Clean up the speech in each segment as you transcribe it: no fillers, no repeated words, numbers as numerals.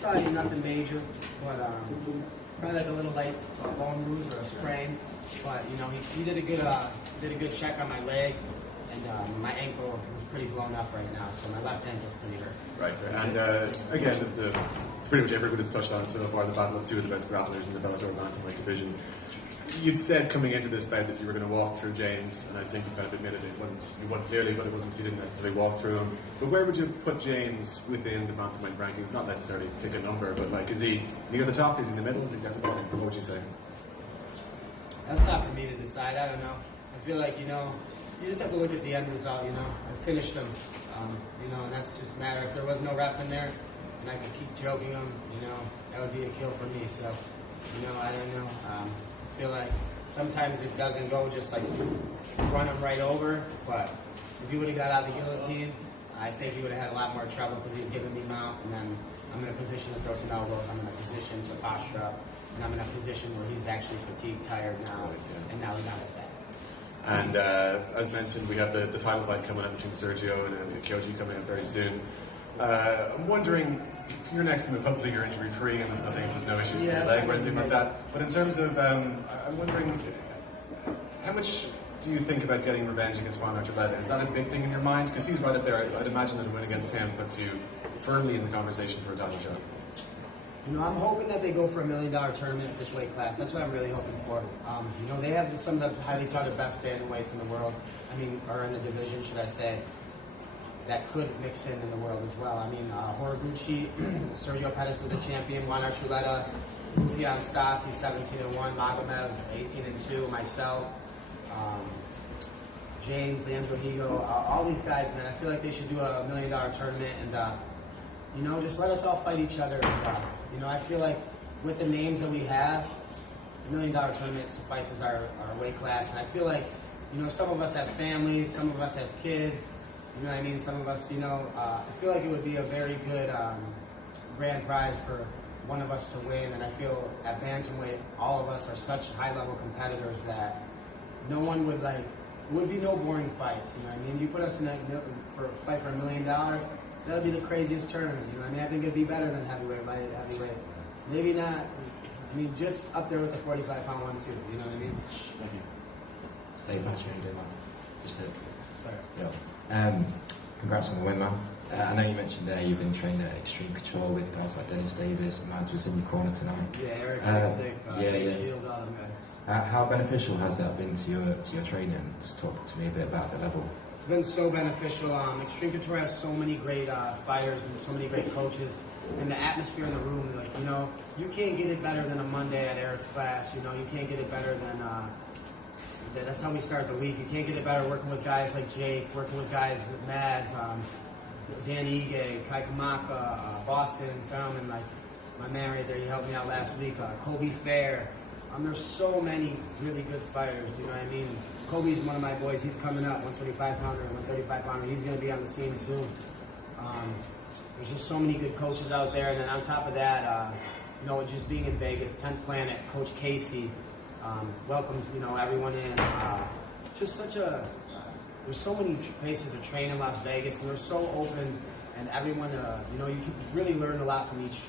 Probably nothing major, but probably like a little light bone bruise or a sprain. But you know, he did a good check on my leg, and my ankle was pretty blown up right now, so my left ankle's pretty hurt. Right, and again, pretty much everybody's touched on so far the battle of two of the best grapplers in the Bellator bantamweight division. You'd said coming into this bout that you were going to walk through James, and I think you kind of admitted it wasn't, you won clearly, but it wasn't, you didn't necessarily walk through him. But where would you put James within the bantamweight rankings? Not necessarily pick a number, but like, is he near the top? Is he in the middle? Is he down the bottom? What would you say? That's not for me to decide. I don't know. I feel like, you know, you just have to look at the end result, you know. I finished him, you know, and that's just a matter. If there was no ref in there and I could keep joking him, you know, that would be a kill for me. So, you know, I don't know. I feel like sometimes it doesn't go just like run him right over, but if he would have got out of the guillotine, I think he would have had a lot more trouble because he's giving me mount, and then I'm in a position to throw some elbows, I'm in a position to posture up, and I'm in a position where he's actually fatigued, tired now, and now he's on his back. And as mentioned, we have the title fight coming up between Sergio and Kyoji coming up very soon. I'm wondering, you're next to him, hopefully you're injury free and there's no issues with your leg or anything like that. But in terms of, I'm wondering, how much do you think about getting revenge against Juan Archuleta? Is that a big thing in your mind? Because he's right up there. I'd imagine that a win against him puts you firmly in the conversation for a title shot. You know, I'm hoping that they go for $1 million tournament at this weight class. That's what I'm really hoping for. You know, they have some of the highly touted best bantamweights in the world. I mean, or in the division, should I say, that could mix in the world as well. I mean, Horiguchi, Sergio Pettis is the champion, Juan Archuleta, Rufian Stotts, he's 17-1, Magomed 18-2, myself, James, Leandro Higo, all these guys, man. I feel like they should do a $1 million tournament, and you know, just let us all fight each other. And, you know, I feel like with the names that we have, $1 million tournament suffices our weight class. And I feel like, you know, some of us have families, some of us have kids. You know what I mean? Some of us, you know, I feel like it would be a very good grand prize for one of us to win. And I feel at bantamweight, all of us are such high-level competitors that no one would like. It would be no boring fights. You know what I mean? You put us in that for a fight for $1 million. That would be the craziest tournament. You know what I mean? I think it'd be better than heavyweight, light heavyweight. Maybe not. I mean, just up there with the 45-pound one too. You know what I mean? Thank you. Hey, Patchy, how you doing, man? Just it. Sorry. Yeah. Congrats on the win, man. I know you mentioned there you've been training at Extreme Couture with guys like Dennis Davis and Mads was in your corner tonight. Yeah, Eric Shield, all them guys. How beneficial has that been to your training? Just talk to me a bit about the level. It's been so beneficial. Extreme Couture has so many great fighters and so many great coaches, and the atmosphere in the room. Like, you know, you can't get it better than a Monday at Eric's class. You know, you can't get it better than. That's how we start the week. You can't get it better working with guys like Jake, working with guys like Mads, Dan Ige, Kai Kamaka, Boston, Salmon, like my man right there, he helped me out last week. Kobe Fair. There's so many really good fighters, you know what I mean? Kobe's one of my boys. He's coming up, 125-pounder, 135-pounder. He's going to be on the scene soon. There's just so many good coaches out there. And then on top of that, you know, just being in Vegas, 10th Planet, Coach Casey welcomes, you know, everyone in. Just such a, there's so many places to train in Las Vegas, and they're so open. And everyone, you know, you can really learn a lot from each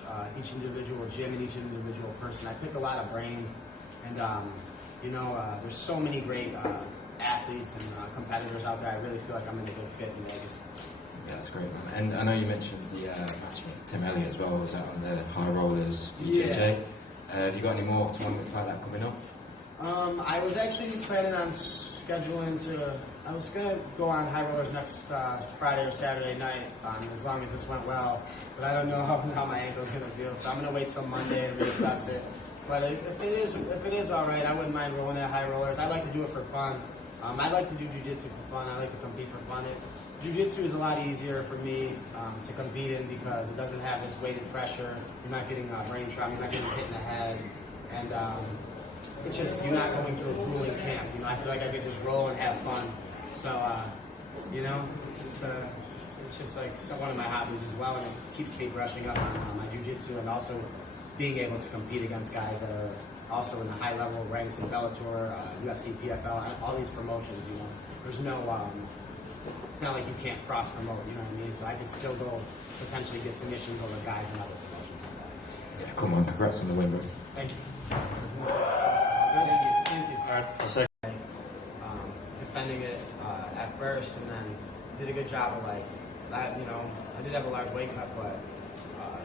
individual gym and each individual person. I pick a lot of brains. And, you know, there's so many great athletes and competitors out there. I really feel like I'm in a good fit in Vegas. Yeah, that's great, man. And I know you mentioned the match against Tim Elliott as well. Was that on the High Rollers UKJ? Yeah. Have you got any more tournaments like that coming up? I was actually planning on scheduling to. I was gonna go on High Rollers next Friday or Saturday night, as long as this went well. But I don't know how my ankle's gonna feel, so I'm gonna wait till Monday and reassess it. But if it is all right, I wouldn't mind rolling at High Rollers. I like to do it for fun. I like to do jiu-jitsu for fun. I like to compete for fun. Jiu-jitsu is a lot easier for me to compete in because it doesn't have this weighted pressure. You're not getting brain trauma. You're not getting hit in the head, and it's just you're not going through a grueling camp. You know, I feel like I could just roll and have fun. So, you know, it's just like one of my hobbies as well, and it keeps me brushing up on my jiu-jitsu and also being able to compete against guys that are also in the high-level ranks in Bellator, UFC, PFL, all these promotions. You know, there's no it's not like you can't cross promote, you know what I mean? So I could still go potentially get submissions over guys in other promotions. Yeah, come on, congrats on the win, bro. Thank you. Thank you. All right, I'll say. Defending it at first, and then did a good job of like that. You know, I did have a large weight cut, but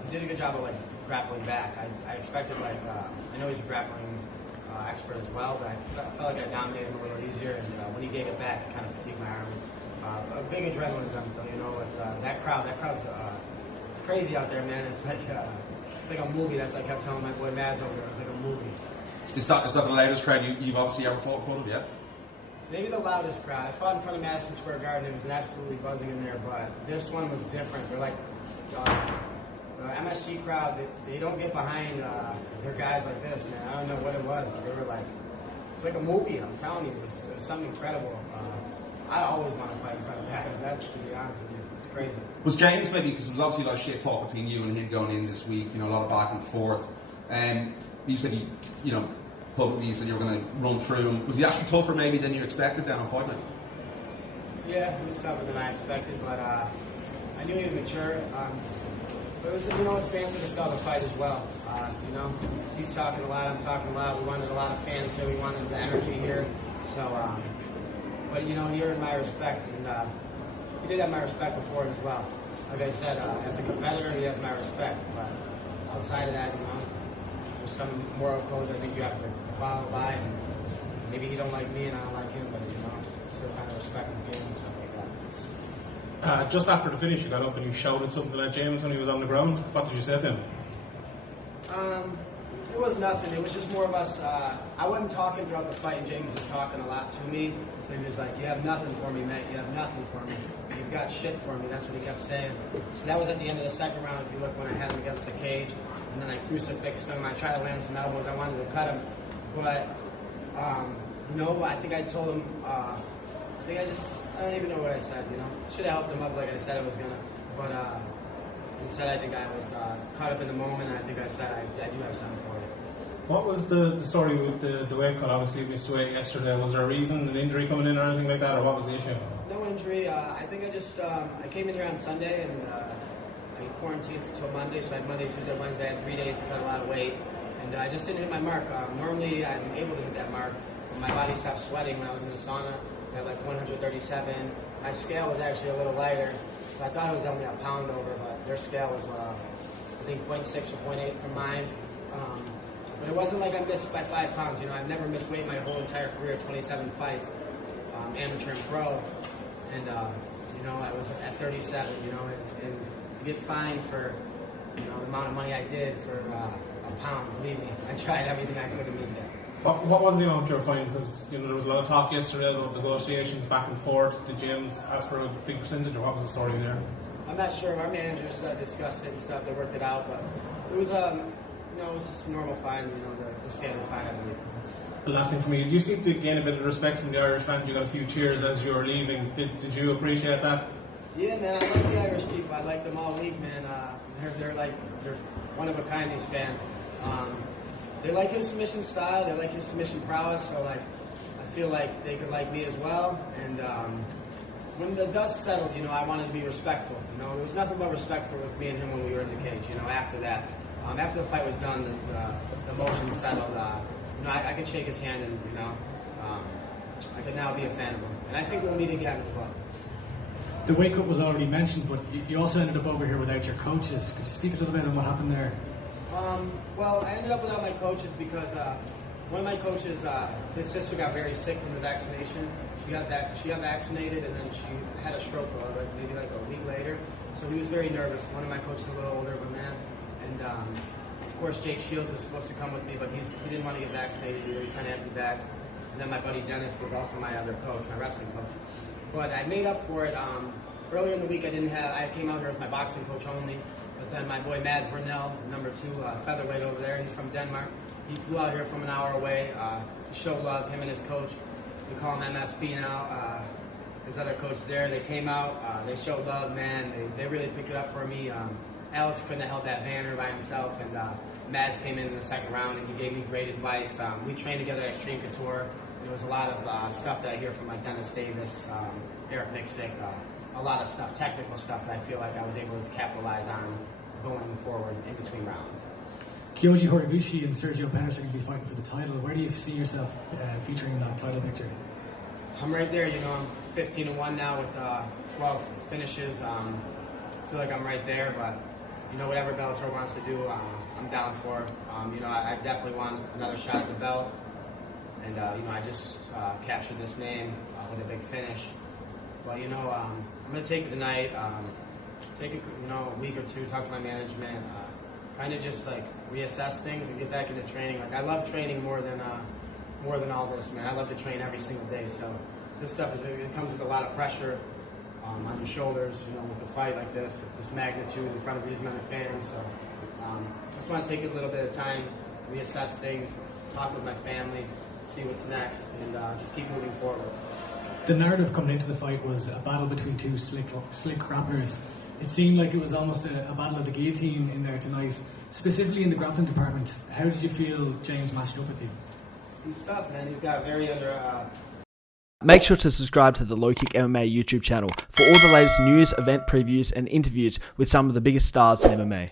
he did a good job of like grappling back. I expected like I know he's a grappling expert as well, but I felt like I dominated him a little easier. And when he gave it back, it kind of fatigued my arms. A big adrenaline dump, though. You know, with that crowd's it's crazy out there, man. It's like a movie. That's what I kept telling my boy Mads over there. It's like a movie. Is that the loudest crowd you've obviously ever fought in front of? Yeah. Maybe the loudest crowd. I fought in front of Madison Square Garden. It was absolutely buzzing in there, but this one was different. They're like the MSG crowd. They don't get behind their guys like this, man. I don't know what it was, but they were like, it's like a movie. I'm telling you, it was something incredible. I always want to fight in front of that. That's, to be honest with you, it's crazy. Was James maybe, because there was obviously a lot of shit talk between you and him going in this week, you know, a lot of back and forth. You said you know, publicly you said you were going to run through him. Was he actually tougher maybe than you expected then on fight night? Yeah, he was tougher than I expected, but I knew he was mature. But it was, you know, it's fans that saw the fight as well. You know, he's talking a lot, I'm talking a lot. We wanted a lot of fans here. We wanted the energy here. So, but you know, he earned my respect, and he did have my respect before as well. Like I said, as a competitor, he has my respect. But outside of that, you know, there's some moral codes I think you have to follow by. And maybe he don't like me and I don't like him, but you know, still kind of respect his game and stuff like that. Just after the finish, you got up and you shouted something at James when he was on the ground. What did you say to him? It was nothing. It was just more of us. I wasn't talking throughout the fight, and James was talking a lot to me. So he was like, "You have nothing for me, mate. You have nothing for me. You've got shit for me." That's what he kept saying. So that was at the end of the second round. If you look, when I had him against the cage, and then I crucifixed him. I tried to land some elbows. I wanted to cut him, but you know, I think I told him. I don't even know what I said. You know, should have helped him up like I said I was gonna, but. Instead, I think I was caught up in the moment, and I think I said I do have something for you. What was the story with the weight cut? Obviously, you missed weight yesterday. Was there a reason, an injury coming in or anything like that, or what was the issue? No injury. I think I just I came in here on Sunday, and I quarantined until Monday, so I had Monday, Tuesday, Wednesday. I had 3 days to cut a lot of weight, and I just didn't hit my mark. Normally, I'm able to hit that mark, but my body stopped sweating when I was in the sauna. I had like 137. My scale was actually a little lighter. So I thought it was only a pound over, but their scale was, I think, 0.6 or 0.8 from mine. But it wasn't like I missed by 5 pounds. You know, I've never missed weight my whole entire career, 27 fights, amateur and pro. And, you know, I was at 37, you know, and to get fined for, you know, the amount of money I did for a pound, believe me, I tried everything I could to meet that. What was the amount you were finding? Because, you know, there was a lot of talk yesterday about negotiations back and forth. Did James ask for a big percentage, or what was the story there? I'm not sure. Our managers discussed it and stuff. They worked it out, but it was, you know, it was just a normal fine, you know, the standard fine, I believe. The last thing for me, you seem to gain a bit of respect from the Irish fans. You got a few cheers as you were leaving. Did you appreciate that? Yeah, man. I like the Irish people. I like them all week, man. They're one of a kind. These fans. They like his submission style. They like his submission prowess. So, like, I feel like they could like me as well. And when the dust settled, you know, I wanted to be respectful. You know, there was nothing but respectful with me and him when we were in the cage. You know, after that, after the fight was done, the emotion settled. You know, I could shake his hand, and you know, I could now be a fan of him. And I think we'll meet again as well. The weight cut was already mentioned, but you also ended up over here without your coaches. Could you speak a little bit on what happened there? Well, I ended up without my coaches because one of my coaches, his sister got very sick from the vaccination. She got vaccinated, and then she had a stroke maybe like a week later. So he was very nervous. One of my coaches, a little older of a man, and of course Jake Shields was supposed to come with me, but he didn't want to get vaccinated either. He's kind of anti-vax. And then my buddy Dennis was also my other coach, my wrestling coach. But I made up for it. Earlier in the week, I came out here with my boxing coach only. But then my boy Mads Burnell, number 2 featherweight over there, he's from Denmark. He flew out here from an hour away to show love, him and his coach. We call him MSP now. His other coach there, they came out, they showed love, man. They really picked it up for me. Alex couldn't have held that banner by himself, and Mads came in the second round, and he gave me great advice. We trained together at Extreme Couture. there was a lot of stuff that I hear from like Dennis Davis, Eric Nixick, a lot of stuff, technical stuff that I feel like I was able to capitalize on going forward in between rounds. Kyoji Horiguchi and Sergio Pettis are going to be fighting for the title. Where do you see yourself featuring in that title picture? I'm right there. I'm 15-1 now with 12 finishes. I feel like I'm right there, but whatever Bellator wants to do, I'm down for. I definitely want another shot at the belt, and I just captured this name with a big finish. But I'm going to take it tonight, take a week or two, talk to my management, kind of just like reassess things and get back into training. Like I love training more than all this, man. I love to train every single day. So this stuff it comes with a lot of pressure on your shoulders. With a fight like this magnitude in front of these many fans. So I just want to take a little bit of time, reassess things, talk with my family, see what's next, and just keep moving forward. The narrative coming into the fight was a battle between two slick grapplers. It seemed like it was almost a battle of the guillotine in there tonight, specifically in the grappling department. How did you feel James matched up with you? He's tough, man. He's got very under... Make sure to subscribe to the LowKick MMA YouTube channel for all the latest news, event previews and interviews with some of the biggest stars in MMA.